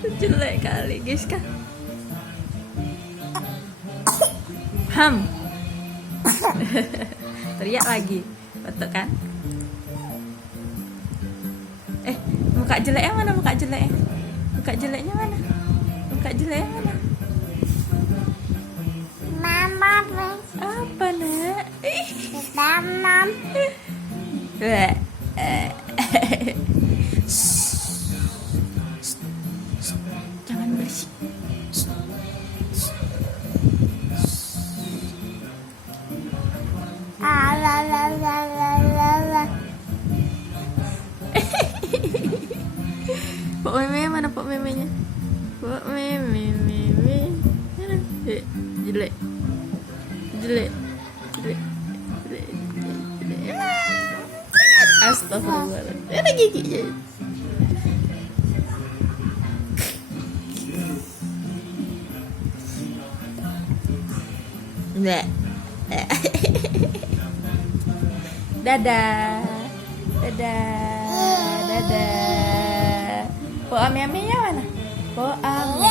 Jelek kali Gaizka. Ham. Teriak lagi. Betul kan? Muka jeleknya mana? Muka jeleknya? Muka jeleknya mana? Muka jeleknya mana? Mama, Apa nak? mama. Jangan berisik. La la la la la la. Pok meme mana pok memenya? Pok meme. Jelek. Jelek. Astagfirullahaladzim. Ada giginya. Nah. Dadah. Po ami-aminya mana? Po ami.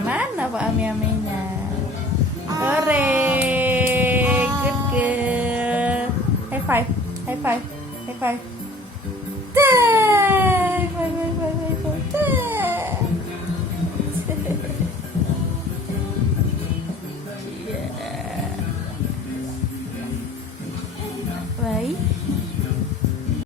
Mana po ami-aminya? Hore. Good girl. High five.